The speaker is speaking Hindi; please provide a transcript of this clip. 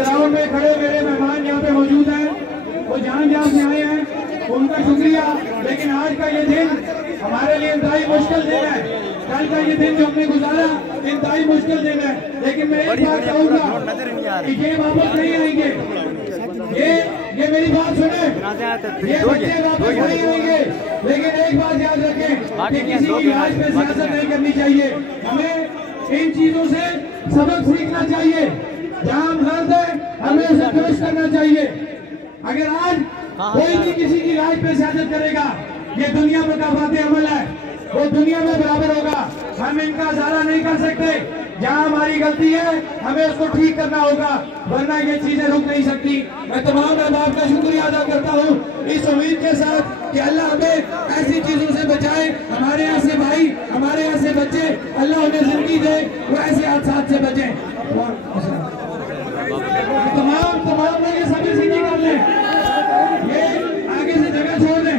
ग्राउंड में खड़े मेरे मेहमान यहाँ पे मौजूद हैं, वो जान से आए हैं, उनका शुक्रिया। लेकिन आज का ये दिन हमारे लिए इंतहाई मुश्किल दिन है। कल का ये दिन जो हमने गुजारा इंतहाई मुश्किल दिन है। लेकिन मैं एक बात कहूँगा कि ये वापस नहीं आएंगे। ये मेरी बात सुने, ये बच्चे वापस नहीं आएंगे। लेकिन एक बात याद रखें कि किसी की राज पे सियासत नहीं करनी चाहिए। हमें इन चीजों से सबक सीखना चाहिए। जहाँ हम गलत है हमें उसे दुरुस्त करना चाहिए। अगर आज कोई भी किसी की राज पे सियासत करेगा, ये दुनिया में मुकाफाते अमल है, वो दुनिया में बराबर होगा। हम इनका इजारा नहीं कर सकते। जहाँ हमारी गलती है हमें उसको ठीक करना होगा, वरना ये चीजें रुक नहीं सकती। मैं तमाम अहबाब का शुक्रिया अदा करता हूँ, इस उम्मीद के साथ कि अल्लाह हमें ऐसी चीजों से बचाए। हमारे यहाँ से भाई, हमारे यहाँ से बच्चे, अल्लाह उन्हें जिंदगी दे, वो ऐसे हादसात से बचे। तमाम लोग ये सभी सीधी कर लें, ये आगे से जगह छोड़ दें।